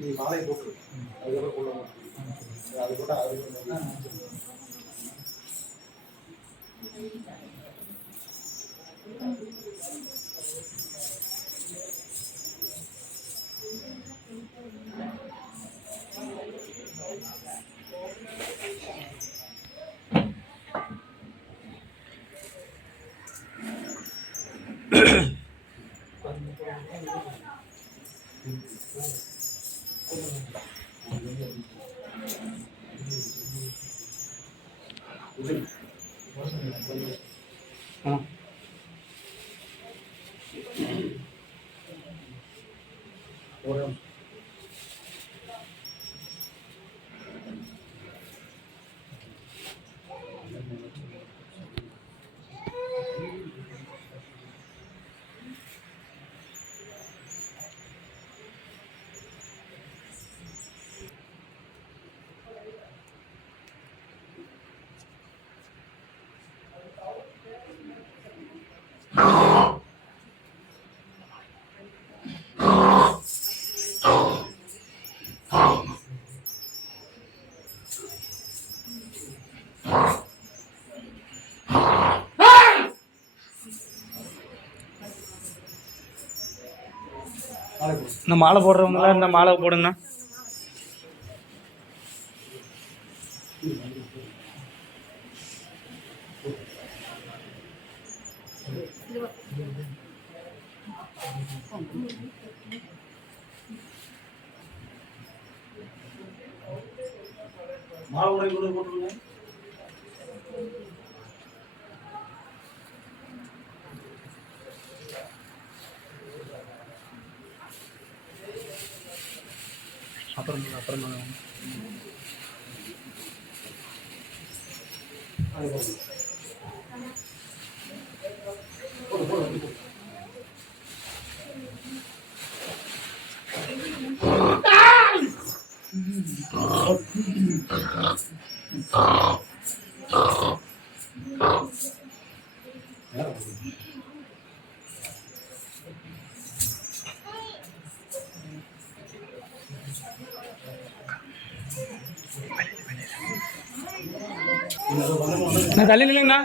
நீ மாலை போட்டு அதுக்கப்புறம் கொள்ள அது கூட அது இந்த மாலை போடுறவங்கள இந்த மாலை போடுங்கண்ணா. மாலை உடை கூட போட்டுருங்க. அப்புறம் நான் தள்ளி நில்லுங்கண்ணா.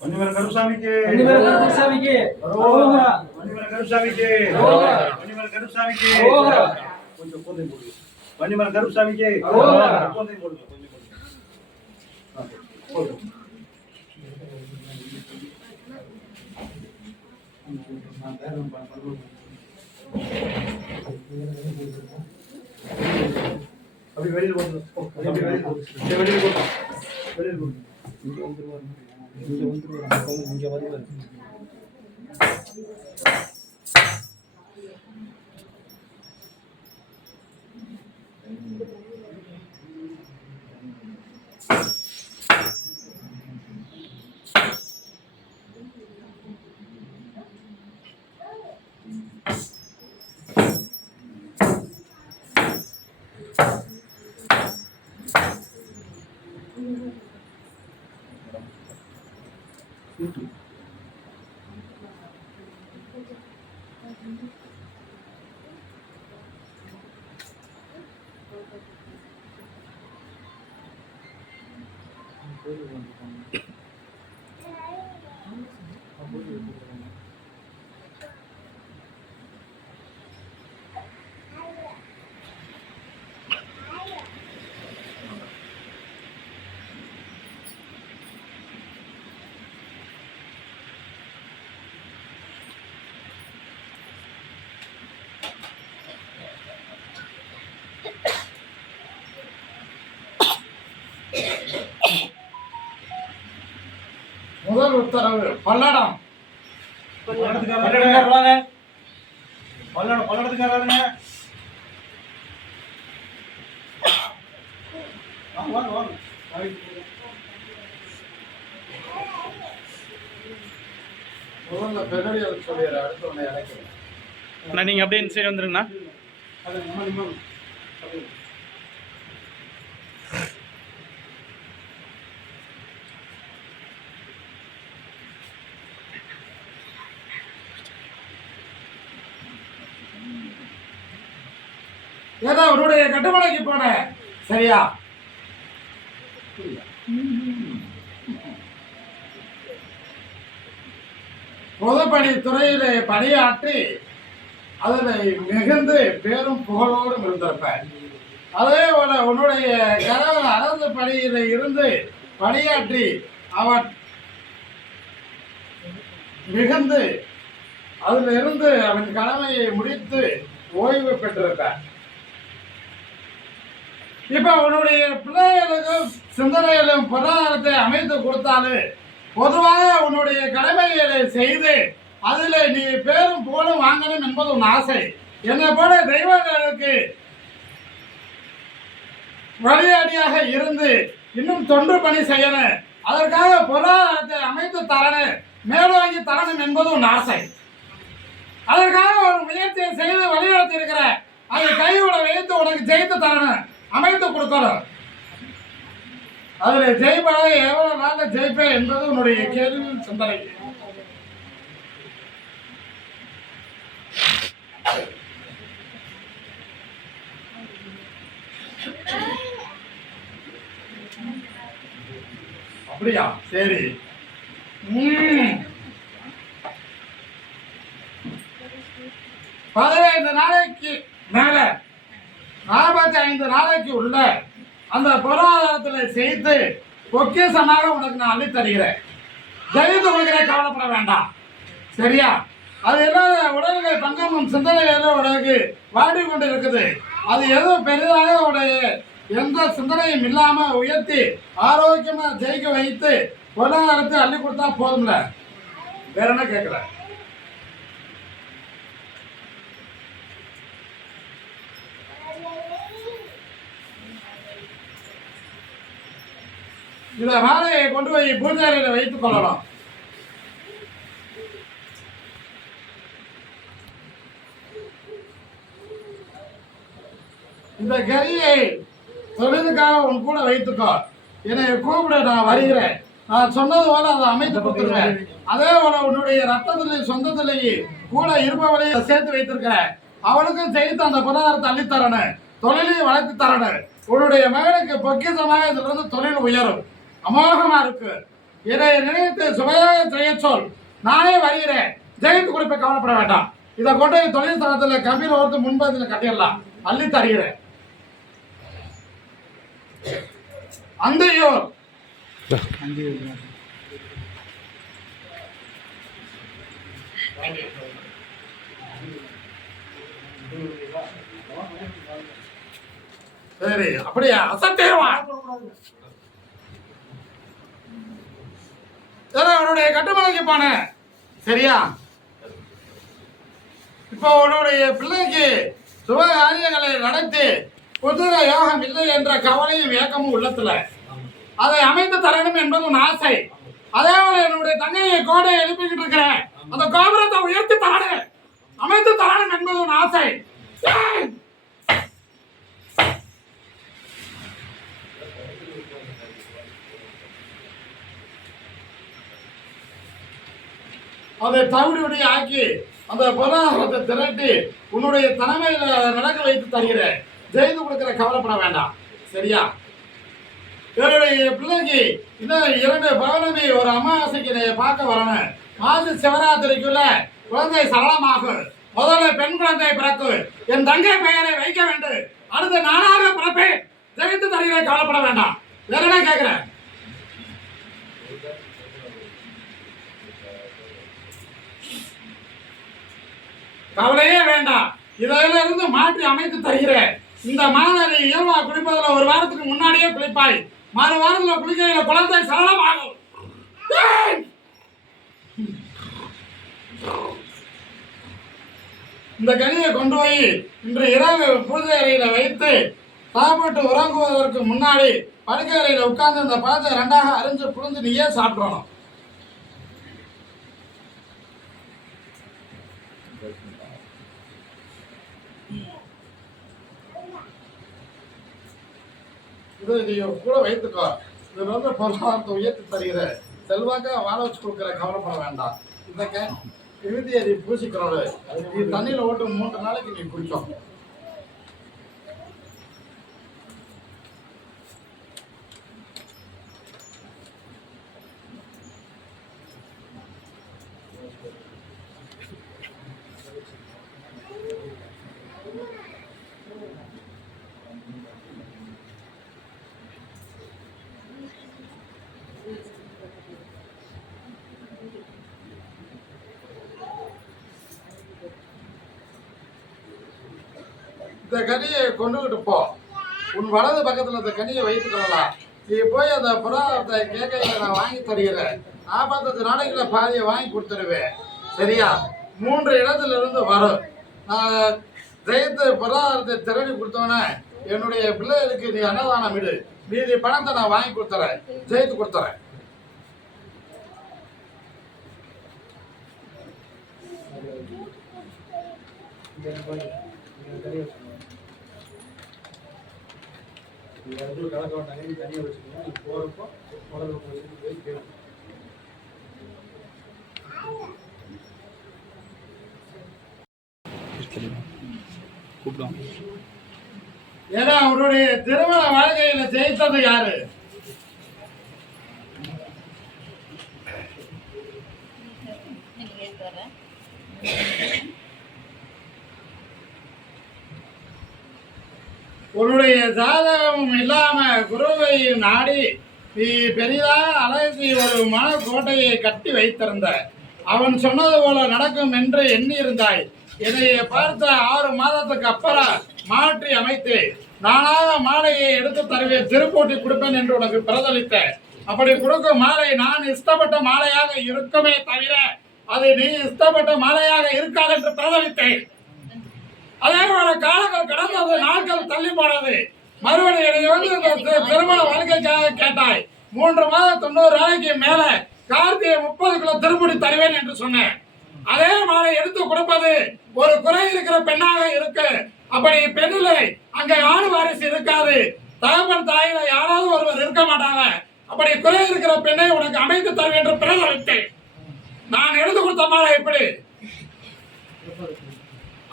வன்னிமர கருசாமிக்கு கொஞ்சம் கோதை போடு. வன்னிமர கருசாமிக்கு கோதை போடு. அப்படி வெளியில் போட்டு வெளியில் போட்டு வெளியில் போட்டு இங்கே வந்துருவாரு. இங்கே வருவார். முதல் உத்தரவு பல்லடம். பல்லடத்துக்காரர் வாங்க. பல்லடத்துக்காரருங்க. வாங்க. முதல்ல பெண்ணடி சொல்லிடுற அடுத்து உன்னை அழைக்கிறேன். அண்ணா நீங்கள் அப்படியே இந்த சைடு வந்துருங்கண்ணா. ஏதோ உன்னுடைய கட்டுமலைக்கு போன சரியா? பொதுப்பணி துறையிலே பணியாற்றி அதில் மிகுந்து பேரும் புகழோடும் இருந்திருப்ப. அதே போல உன்னுடைய கணவன் அரசு பணியில இருந்து பணியாற்றி அவன் மிகுந்து அதில் இருந்து அவன் கடமையை முடித்து ஓய்வு பெற்றிருப்ப. இப்ப உன்னுடைய பிள்ளைகளுக்கும் சிந்தனையிலும் பொருளாதாரத்தை அமைத்து கொடுத்தாலும் பொதுவாக உன்னுடைய கடமைகளை செய்து அதில் நீ பேரும் புகழும் வாங்கணும் என்பது உன் ஆசை. என்னை போல தெய்வங்களுக்கு வழியாடியாக இருந்து இன்னும் தொண்டு பணி செய்யணும், அதற்காக பொருளாதாரத்தை அமைத்து தரணும், மேலோங்கி தரணும் என்பது உன் ஆசை. அதற்காக ஒரு முயற்சியை செய்து வழிநடத்தி இருக்கிற அதை கையோட வைத்து உனக்கு ஜெயித்து தரணும், அமைத்து கொடுக்கணும். அதில் ஜெயிப்பாக எவ்வளவு நாள் ஜெயிப்பேன் என்பது உன்னுடைய கேள்வி சிந்தனை. அப்படியா? சரி. 15 நாளைக்கு மேல 45 நாளைக்கு உள்ள அந்த பொருளாதாரத்தில் செய்து பொக்கிஷமாக உனக்கு நான் அள்ளி தருகிறேன். ஜெயித்து கொடுக்கிறேன், கவலைப்பட வேண்டாம். சரியா? அது எல்லாம் உடல்களை பங்கமும் சிந்தனைகளும் உனக்கு வாடி கொண்டு இருக்குது. அது எதுவும் பெரிதாக உடைய எந்த சிந்தனையும் இல்லாம உயர்த்தி ஆரோக்கியமா ஜெயிக்க வைத்து பொருளாதாரத்தை அள்ளி கொடுத்தா போதும்ல. வேற என்ன கேட்கல? இந்த மாலையை கொண்டு போய் பூஜாரியில வைத்துக் கொள்ளலாம். இந்த கரியை தொழிலுக்காக உன் கூட வைத்துக்கோ. என்னை கூப்பிட, நான் வருகிறேன். நான் சொன்னது போல அதை அமைத்து கொடுத்துருவேன். அதே போல உன்னுடைய ரத்தத்திலேயே சொந்தத்திலேயே கூட இருப்பவளையும் சேர்த்து வைத்திருக்கிறேன். அவனுக்கும் செய்து அந்த பொருளாதாரத்தை அள்ளித்தரணும், தொழிலையும் வளர்த்து தரணும். உன்னுடைய மகனுக்கு பொக்கிஷமாக இதுல இருந்து தொழில் உயரும், அமோகமா இருக்கு. இதை நினைத்து சுவையாக செய்ய சொல். நானே வருகிறேன், ஜெயித்து கொடுப்ப, கவலைப்பட வேண்டாம். இதை கொண்டு தொழில் தரத்தில் கம்பீர ஒருத்து முன்பதில் கட்டிடலாம், அள்ளி தருகிறேன். அந்தையோர் சரி, அப்படியா? அசத்தேவா அவனுடைய கட்டுமலைக்கு போன சரியா? இப்போ உன்னுடைய பிள்ளைக்கு சுப காரியங்களை நடத்தி புதுர யோகம் இல்லை என்ற கவலையும் ஏக்கமும் உள்ளத்துல அதை அமைத்து தரணும் என்பது உன் ஆசை. அதே போல என்னுடைய தங்கையை கோடையை எழுப்பிக்கிட்டு இருக்கிறேன், அந்த கோபுரத்தை உயர்த்தி தரணும், அமைத்து தரணும் என்பது உன் ஆசை. அதை தவிடு ஆக்கி அந்த பொருளாதாரத்தை திரட்டி உன்னுடைய தலைமையில நடக்க வைத்து தருகிறேன். ஜெயித்து கொடுக்கிற, கவலைப்பட வேண்டாம். சரியா? என்னுடைய பிள்ளைக்கு இன்னும் 2 பௌர்ணமி ஒரு அமாவாசைக்கு என்னை பார்க்க வரணும். மாசி சிவராத்திரிக்குள்ள குழந்தை சரளமாகும். முதல்ல பெண் குழந்தை பிறக்கும். என் தங்கை பெயரை வைக்க வேண்டும். அடுத்து நானாக பிறப்பேன். ஜெயித்து தருகிறேன், கவலைப்பட வேண்டாம். வேற என்ன கேட்கிறேன்? கவலையே வேண்டாம். இதிலிருந்து மாற்றி அமைத்து தருகிறேன். இந்த மாதிரி இயல்பா குளிப்பதில் ஒரு வாரத்துக்கு முன்னாடியே குளிப்பாய். மறு வாரத்தில் குளிக்கையில குழந்தை சரளமாகும். இந்த கனியை கொண்டு போய் இன்று இரவு பூஜை அறையில வைத்து சாப்பிட்டு உறங்குவதற்கு முன்னாடி படுக்கை அறையில உட்கார்ந்து இந்த பழத்தை 2ஆக அரிஞ்சு புரிஞ்சு நீயே சாப்பிடணும். இது நீ கூட வைத்துக்கோ. இது பொருளாதாரத்தை உயர்த்தி தருகிற செல்வாக்க வாழ வச்சு கொடுக்குற, கவலைப்பட வேண்டாம். இந்த இறுதியை நீ பூசிக்கிறோடு நீ தண்ணியில ஓட்டு 3 நாளைக்கு நீ குடிச்சோம். இந்த கனியை கொண்டுகிட்டு போ. உன் வலது பக்கத்துல இந்த கனியை வைத்துக்கொள்ளலாம். நீ போய் அந்த புறாத்தை கேட்கையில நான் வாங்கி தருகிறேன். 45 நாளைக்குள்ள பாதியை வாங்கி கொடுத்துருவேன். சரியா? 3 இடத்துல இருந்து வரும். நான் ஜெயித்து புறாரத்தை திரட்டி கொடுத்தோன்னே என்னுடைய பிள்ளைகளுக்கு நீ அன்னதானம் விடு. மீதி பணத்தை நான் வாங்கி கொடுத்துறேன், ஜெயித்து கொடுத்துறேன். கலக்க வேண்டாங்க, நீ தனியாக வச்சுக்கணும். நீ போகிறப்போ முதல்ல போய் கேட்கும். ஏன்னா அவருடைய திருமண வாழ்க்கையில ஜெயித்தது யாரு? உன்னுடைய ஜாதகமும் இல்லாம குருவை நாடி நீ பெரிதாக அழகி ஒரு மனக்கோட்டையை கட்டி வைத்திருந்த. அவன் சொன்னது போல நடக்கும் என்று எண்ணி இருந்தாய். என்னை பார்த்த 6 மாதத்துக்கு அப்புறம் மாற்றி அமைத்து நானாக மாலையை எடுத்து தருவேன், திருப்பூட்டி கொடுப்பேன் என்று உனக்கு பிரதளித்தேன். அப்படி கொடுக்கும் மாலை நான் இஷ்டப்பட்ட மாலையாக இருக்குமே தவிர அது நீ இஷ்டப்பட்ட மாலையாக இருக்காது என்று பிரதளித்தேன். அதே போல காலங்கள் கடந்தது, நாட்கள் தள்ளி போனது. மறுபடியும் என்னை வந்து திருமண வாழ்க்கைக்காக கேட்டாய். 3 மாதம் 90 நாளைக்கு மேல கார்த்திகை 30க்குள்ள திருப்பூட்டி தருவேன் என்று சொன்னேன். அதே மாலை எடுத்து கொடுப்பது ஒரு குறை இருக்கிற பெண்ணாக இருக்கு. அப்படி பெண்ணிலே அங்கே ஆண் வாரிசு இருக்காது. தகப்பன் தாயில யாராவது ஒருவர் இருக்க மாட்டாங்க. அப்படி குறை இருக்கிற பெண்ணை உனக்கு அமைத்து தருவேன் என்று பிரதவித்தேன். நான் எடுத்து கொடுத்த மாலை எப்படி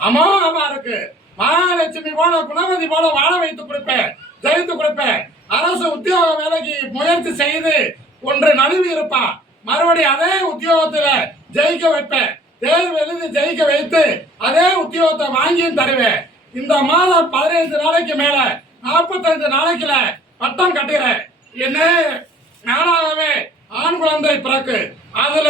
அமோகமா இருக்கு. மகாலட்சுமி போல குணவதி போல வாழ வைத்து கொடுப்பேன், ஜெயித்து கொடுப்பேன். அரசு உத்தியோக வேலைக்கு முயற்சி செய்து ஒன்று நழுவி இருப்பா. மறுபடியும் அதே உத்தியோகத்துல ஜெயிக்க வைப்பேன். தேர்வு எழுதி ஜெயிக்க வைத்து அதே உத்தியோகத்தை வாங்கியும் தருவேன். இந்த மாதம் 15 நாளைக்கு மேல 45 நாளைக்குல பட்டம் கட்டுகிறேன். என்ன நானாகவே ஆண் குழந்தை பிறக்கு. அதுல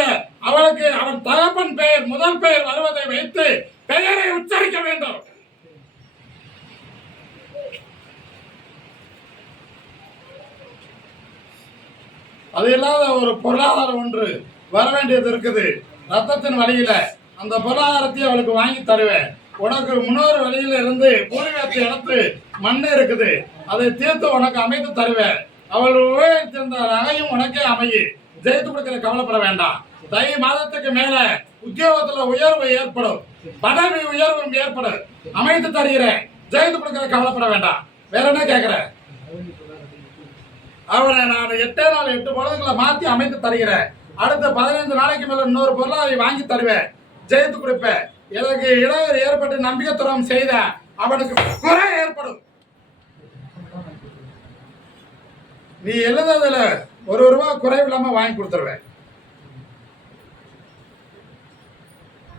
அவளுக்கு அவன் தகப்பன் பெயர் முதல் பெயர் வருவதை வைத்து பெயரை உச்சரிக்க வேண்டும். அது இல்லாத ஒரு பொருளாதாரம் ஒன்று வர வேண்டியது இருக்குது. ரத்தத்தின் வழியில அந்த பொருளாதாரத்தை அவளுக்கு வாங்கி தருவேன். உனக்கு முன்னோர் வழியில இருந்து பூர்வீகத்தை எடுத்து மண் இருக்குது, அதை தீர்த்து உனக்கு அமைத்து தருவேன். அவள் உபயோகித்திருந்த நகையும் உனக்கே அமையும். ஜெயித்து கொடுக்கிற, கவலைப்பட வேண்டாம். தை மாதத்துக்கு மேல உத்தியோகத்துல உயர்வு ஏற்படும், பதவி உயர்வும் ஏற்படும். அமைத்து தருகிறேன், ஜெயித்து கொடுக்கிற, கவலைப்பட வேண்டாம். வேற என்ன கேட்கிற? அவனை நான் 8 நாள் 8 பொழுதுகளை மாத்தி அமைத்து தருகிறேன். அடுத்த 15 நாளைக்கு மேல இன்னொரு பொருளாதார வாங்கி தருவேன், ஜெயித்து கொடுப்பேன். எனக்கு இடையூறு ஏற்பட்டு நம்பிக்கை துரோகம் செய்த அவனுக்கு குறை ஏற்படும். நீ எழுதுறதுல ஒரு ரூபா குறைவில்லாம வாங்கி கொடுத்துருவேன்.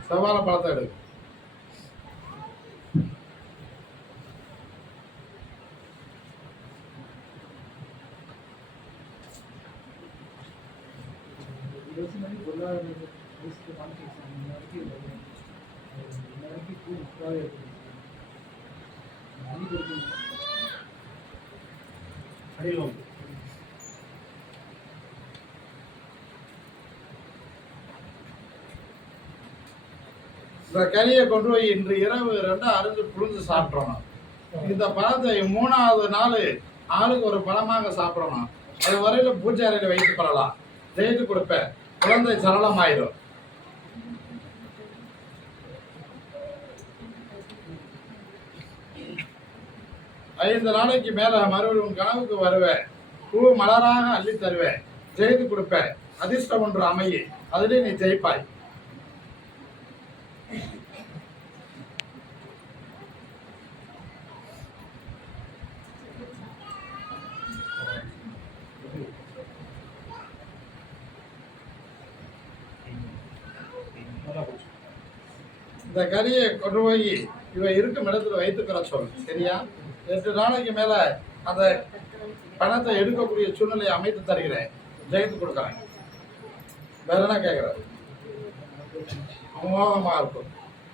செவ்வாழை பழத்தை எடு. இந்த கனியை கொண்டு போய் இன்று இரவு 2 அரிஞ்சு புழிஞ்சு சாப்பிட்றணும். இந்த பழத்தை 3வது நாள் ஆளுக்கு ஒரு பழமாக சாப்பிடணும். அது வரையில பூஜை அறையில வைத்துக் கொள்ளலாம். செய்து கொடுப்பேன், குழந்தை சரளமாயிரும். ஐந்து நாளைக்கு மேல மறுபடியும் கனவுக்கு வருவேன். பூ மலராக அள்ளி தருவேன், செய்து கொடுப்பேன். அதிர்ஷ்டம் ஒன்று அமைய, அதிலே நீ ஜெயிப்பாய். இந்த கறியை கொண்டு போய் இவ இருக்கும் இடத்துல வைத்துக்கிற சொல், சரியா? 8 நாளைக்கு மேல அந்த பணத்தை எடுக்கக்கூடிய சூழ்நிலையை அமைத்து தருகிறேன், ஜெயித்து கொடுக்குறேன். வேற என்ன கேட்குறேன்? அமோகமா இருக்கும்,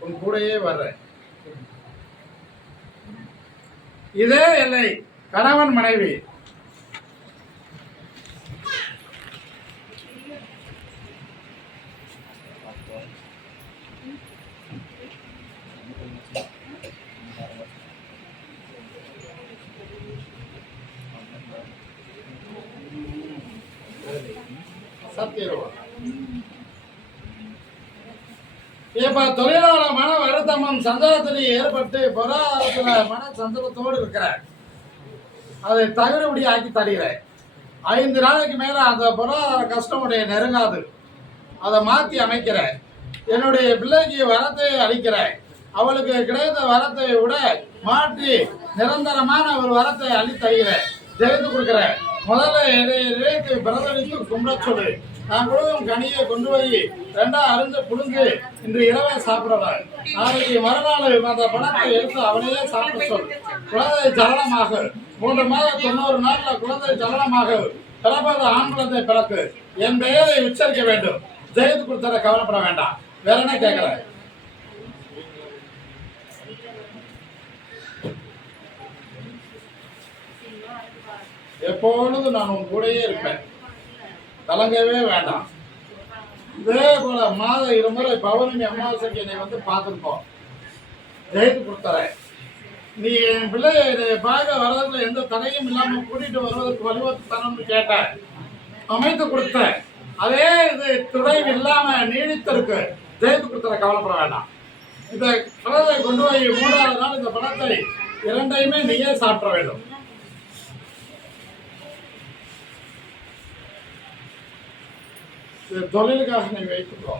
உன் கூடயே வர்றேன். இதே இல்லை கணவன் மனைவி. இப்ப தொழிலாளர் மன வருத்தமும் சஞ்சலத்திலே ஏற்பட்டு பொருளாதாரத்துல மன சஞ்சலத்தோடு இருக்கிறார். அதை தகுதிபடி ஆக்கி தருகிறேன். 5 நாளைக்கு மேல அந்த பொருளாதார கஷ்டமுடைய நெருங்காது. அதை மாற்றி அமைக்கிறேன். என்னுடைய பிள்ளைக்கு வரத்தை அளிக்கிறேன். அவளுக்கு கிடைத்த வரத்தை விட மாற்றி நிரந்தரமான ஒரு வரத்தை அள்ளி தருகிறேன், ஜெயித்து கொடுக்கிறேன். முதல்ல இடைக்கு பிரதவித்து கும்பிட சொல்லு. நான் கொடுக்கும் கனியை கொண்டு போய் 2 அரிஞ்சு புழுந்து இன்று இரவே சாப்பிடுவேன். நாளைக்கு மறுநாள் அந்த பணத்தை எடுத்து அவனையே சாப்பிட சொல். குழந்தை ஜலனமாக 3 மாதம் 90 நாள்ல குழந்தை ஜலனமாக பிறப்பது ஆண் குழந்தை பிறக்கு. என் பெயரை உச்சரிக்க வேண்டும். ஜெயித்து கொடுத்தத கவலைப்பட வேண்டாம். வேற என்ன கேட்கிறேன்? எப்பொழுதும் நான் உன் கூடயே இருப்பேன், கலங்கவே வேண்டாம். இதே போல மாத 2 முறை பௌர்ணமி அமாவாசைக்கு என்னை வந்து பார்த்துருக்கோம், ஜெயித்து கொடுத்துறேன். நீ என் பிள்ளைய பார்க்க வர்றதுல எந்த தடையும் இல்லாம கூட்டிட்டு வருவதற்கு வழிவகுத்து தரணும்னு கேட்ட, அமைத்து கொடுத்தேன். அதே இது துடைவு இல்லாம நீடித்திருக்கு, ஜெயித்து கொடுத்துற கவலைப்பட வேண்டாம். இந்த பழத்தை கொண்டு போய் 3வது நாள் இந்த பழத்தை 2யுமே நீயே சாப்பிட வேண்டும். தொழிலுக்காக நீ வைத்துக்கோ.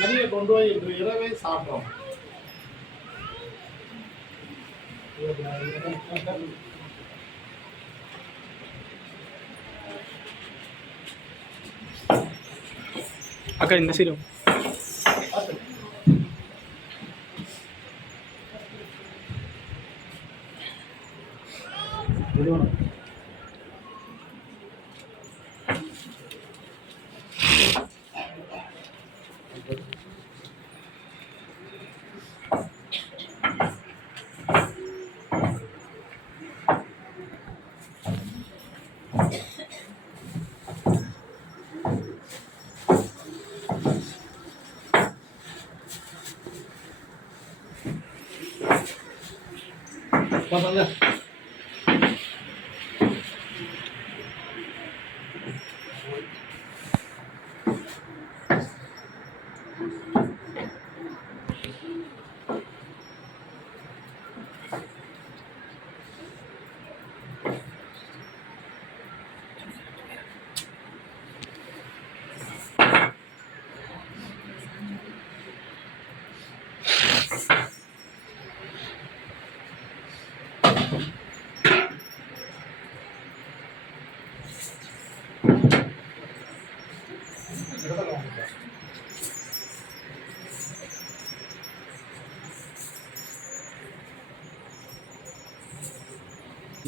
கறியை கொண்டு போய் இன்று இரவே சாப்பிட்டோம். அக்கா இந்த சீரம் பசங்க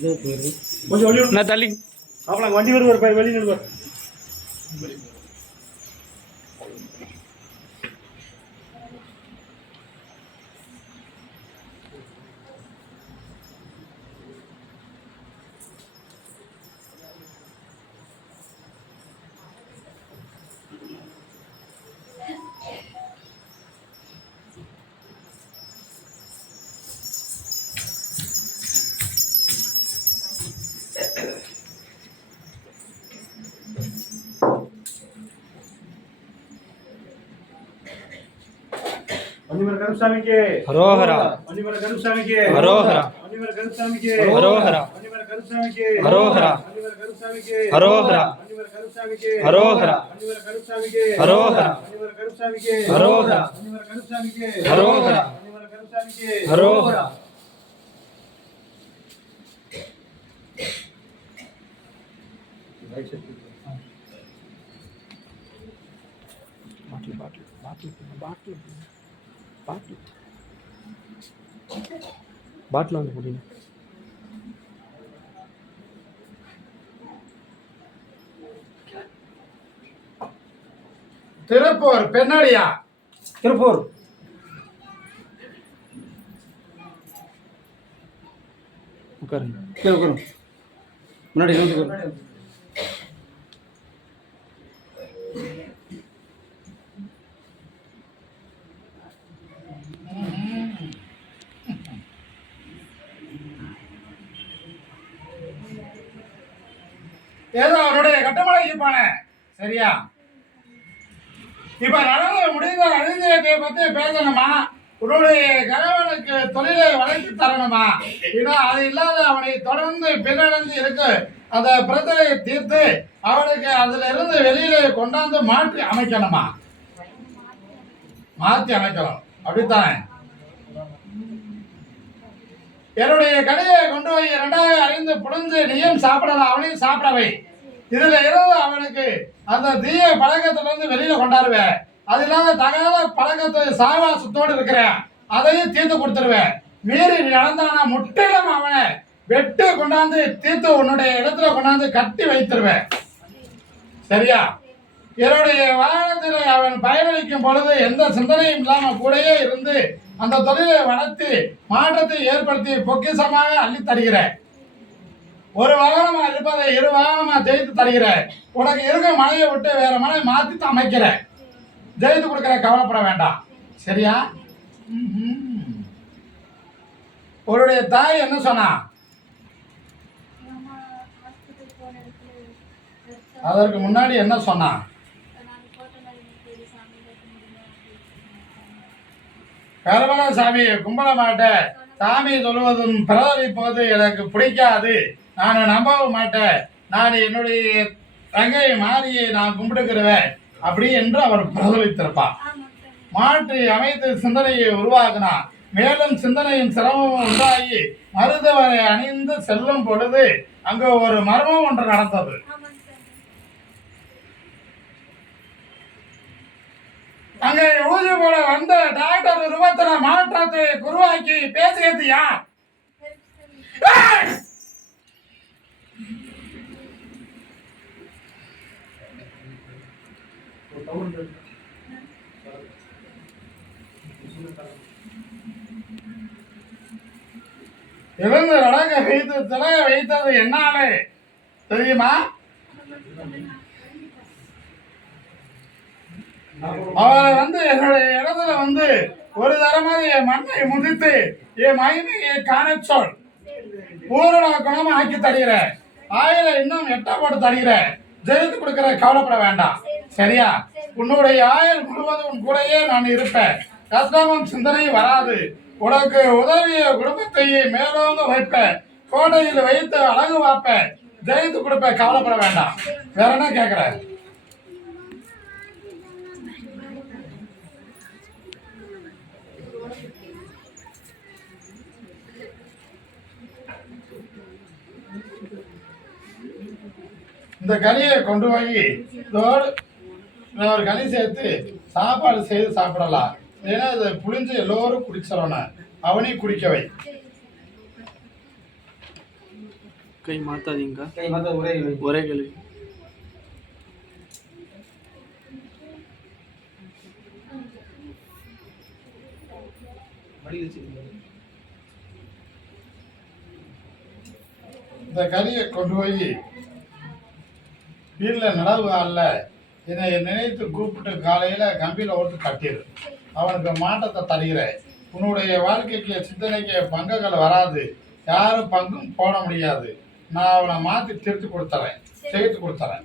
கொஞ்சம் வழி நான் தள்ளி அப்பலாம் வண்டி வருவார் பாரு வெளியே நிறுவார். வண்டிமர கருப்பசாமிக்கு ஹரோஹரா வண்டிமர கருப்பசாமிக்கு ஹரோஹரா வண்டிமர கருப்பசாமிக்கு ஹரோஹரா வண்டிமர கருப்பசாமிக்கு ஹரோஹரா வண்டிமர கருப்பசாமிக்கு ஹரோஹரா வண்டிமர கருப்பசாமிக்கு ஹரோஹரா வண்டிமர கருப்பசாமிக்கு ஹரோஹரா வண்டிமர கருப்பசாமிக்கு ஹரோஹரா வண்டிமர கருப்பசாமிக்கு ஹரோஹரா வண்டிமர கருப்பசாமிக்கு ஹரோஹரா பாட்டில் பாட்டில் பாட்டில் பாட்டில் பாட்டில் பாட்டில் வந்து முடியும். திருப்பூர் பெண்ணடியா திருப்பூர் உட்காருங்க. கீழே உட்காரும் முன்னாடி நோக்கி உட்காரும். ஏதோ அவருடைய கட்டுமலைக்கு போனேன். சரியா? இப்ப நடந்து முடிந்த அழுகையை பத்தி பேசணுமா? உன்னுடைய கணவனுக்கு தொழிலை வளர்த்து தரணுமா? ஏன்னா அது இல்லாத அவனை தொடர்ந்து பின்னடைந்து இருக்கு அந்த பிரச்சனையை தீர்த்து அவனுக்கு அதுல இருந்து வெளியில கொண்டாந்து மாற்றி அமைக்கணுமா? மாற்றி அமைக்கணும். அப்படித்தானே? என்னுடைய கடையை கொண்டு போய் 2ஆக அறிந்து புரிஞ்சு நீயும் சாப்பிடலாம், அவனையும் சாப்பிடவை. இதுல இருந்து அவனுக்கு அந்த தீய பழக்கத்துல இருந்து வெளியில கொண்டாடுவேன். அது இல்லாத தகாத பழக்கத்தை சாவாசத்தோடு இருக்கிறேன், அதையும் தீர்த்து கொடுத்துருவேன். மீறி நடந்தானா முற்றிலும் அவனை வெட்டு கொண்டாந்து தீர்த்து உன்னுடைய இடத்துல கொண்டாந்து கட்டி வைத்திருவேன். சரியா? என்னுடைய வாகனத்தில் அவன் பயனளிக்கும் பொழுது எந்த சிந்தனையும் இல்லாம கூடயே இருந்து அந்த தொழிலை வளர்த்து மாற்றத்தை ஏற்படுத்தி பொக்கிசமாக அள்ளி தருகிறேன். ஒரு வாகனமா இருப்பதை 2 வாகனமா ஜெயித்து தருகிறேன். உனக்கு இருக்க மனையை விட்டு வேற மனை மாத்தி அமைக்கிறேன். ஜெயித்து கொடுக்கிற, கவலைப்பட வேண்டாம். சரியா? உன்னுடைய தாய் என்ன சொன்னா? அதற்கு முன்னாடி என்ன சொன்னா? கருமல சாமியை கும்பிட மாட்டேன், சாமி சொல்வதும் பிரதரிப்பது எனக்கு பிடிக்காது, நான் நம்பவும் மாட்டேன், நான் என்னுடைய தங்கை மாரியை நான் கும்பிடுகிறேன் அப்படி என்று அவர் பிரதரித்திருப்பார். மாற்றி அமைத்து சிந்தனையை உருவாக்கினார். மேலும் சிந்தனையின் சிரமமும் உண்டாகி மருத்துவரை அணிந்து செல்லும் பொழுது அங்கு ஒரு மர்மம் ஒன்று நடந்தது. அங்கே ஊசி போல வந்த டாக்டர் ரூபத்துல மாற்றத்தை உருவாக்கி பேசியது யார்? எழுந்து நடக்க வைத்து திலக வைத்தது என்னாலே தெரியுமா? அவரை என்னுடைய இடத்துல ஒரு தரமாக என் மண்ணை முதித்து என் மகிமையை காண சொல். பூரண குணமா ஆக்கி தருகிறேன். ஆயில இன்னும் 8 போட்டு தருகிறேன். ஜெயித்து கொடுக்கிற, கவலைப்பட வேண்டாம். சரியா? உன்னுடைய ஆயுள் முழுவதும் உன் கூடயே நான் இருப்பேன். கஷ்டமும் சிந்தனை வராது. உனக்கு உதவிய குடும்பத்தையே மேலோங்க வைப்பேன். கோட்டையில் வைத்து அழகு வாப்பேன். ஜெயித்து கொடுப்பேன், கவலைப்பட வேண்டாம். வேற என்ன கேட்கிற? இந்த கனியை கொண்டு போய் இதோடு ஒரு கனி சேர்த்து சாப்பாடு செய்து சாப்பிடலாம். ஏன்னா இதை புளிஞ்சு எல்லோரும் குடிச்சிடணும். அவனையும் குடிக்கவை. கை மாத்தாதீங்க. கை மாத்த ஒரே வை. ஒரே கேள்வி. மடியில் வச்சுக்கோங்க. இந்த கறியை கொண்டு போய் வீட்டில் நடவு அல்ல இதை நினைத்து கூப்பிட்டு காலையில் கம்பியில் ஓட்டு கட்டிடு. அவனுக்கு மாற்றத்தை தருகிறேன். உன்னுடைய வாழ்க்கைக்கு சிந்தனைக்கு பங்குகள் வராது. யாரும் பங்கும் போட முடியாது. நான் அவனை மாற்றி திருத்தி கொடுத்துறேன், செய்து கொடுத்துறேன்.